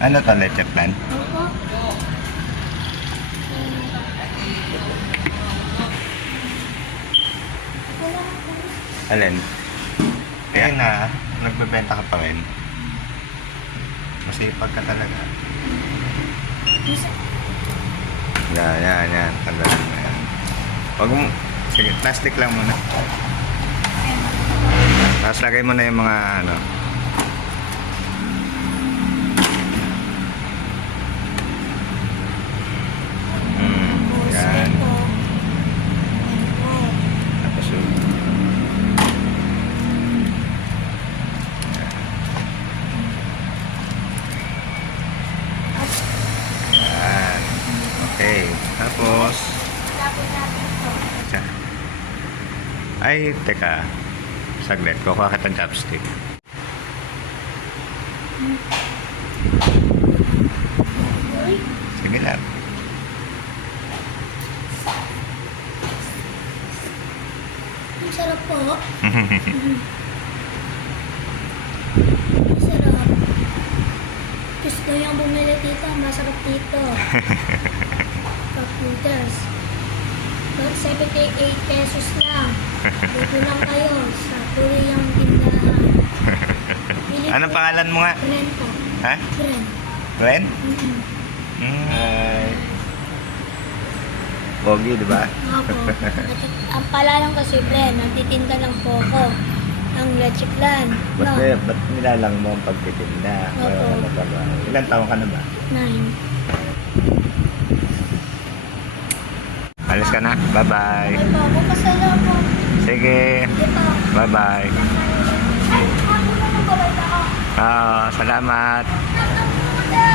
Ano to, leche plan? Opo. Alin? Kaya na, nagbebenta ka pa rin. Masipag ka talaga. Yan. Tandaan mo yan. Huwag mo, sige, plastic lang muna. Tapos lagay mo na yung mga ano. Yan. Tapos yung yan. Okay. Tapos siya. Ay, teka. Saglit. Kukuha ka ng chopstick. Sige lang. Ang sarap po. Sarap. Gusto yung bumili dito. Masarap dito. Computers. 78 pesos lang. Dito lang kayo sa Koreang tindahan. Anong pangalan mo nga? Bren po. Ha? Bren. Ren? Mm-hmm. Ay. Pogi, di ba? Ako. Ang palalang kasi Bren, nagtitinda lang po ako ng leche plan. Ba't nilalang mo ang pagtitinda? Opo. Ano pa ba? Ilan taon ka na ba? 9. Alis ka na? Bye-bye. Ay po, bukas na lang po. Sige. Hindi po. Bye-bye. Ay, ako na nagkabay ako. Salamat. Salamat.